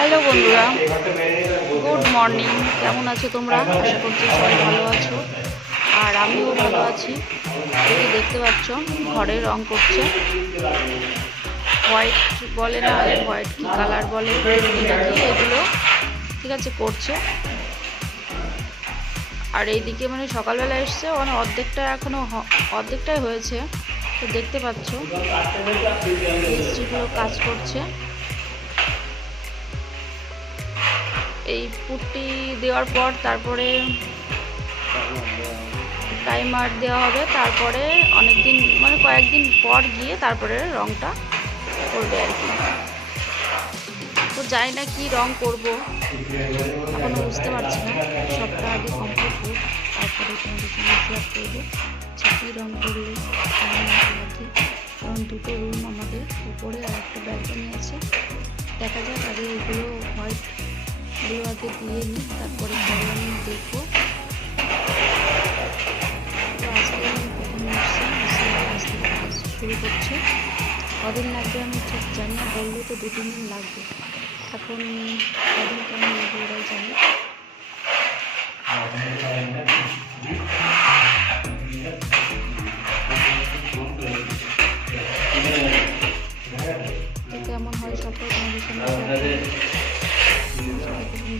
Hello বন্ধুরা, good morning. কেমন আছো তোমরা? আশা করছি সবাই ভালো আছো। আর আমিও ভালো আছি। যে দেখতে পাচ্ছ, ঘরে রং করছে। হোয়াইট বলে না হোয়াইট কি কালার বলে এগুলো ঠিক আছে করছে। আর এইদিকে মানে সকালবেলা এসছে মানে অর্ধেকটা এখনও হ- অর্ধেকটাই হয়েছে। তো দেখতে পাচ্ছ মিস্ত্রিগুলো কাজ করছে। এই পুট্টি দেওয়ার পর তারপরে টাইমার দেওয়া হবে। তারপরে অনেক দিন মানে কয়েকদিন পর গিয়ে তারপরে রংটা করবে আর কি। তো জানি না কি রং করব। এখনও বুঝতে পারছি না। সবটা আগে কমপ্লিট হোক, তারপরে শেয়ার কী রং করলে কারণ দুটো রুম আমাদের উপরে আর একটা ব্যালকনি আছে। দেখা যাক আগে এগুলো হোয়াইট এগুলো আগে দিয়ে নিই, তারপরে আমি দেখব। শুরু করছে। কদিন লাগবে আমি ঠিক জানি বলল তো দু তিন দিন লাগবে। এখন কদিন কেমন লাগবে ওরাই জানি। কেমন হয় সবটাই তোমাদের share করবো। সাথে তুমি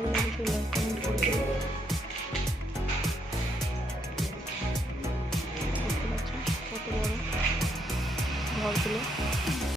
দেখতে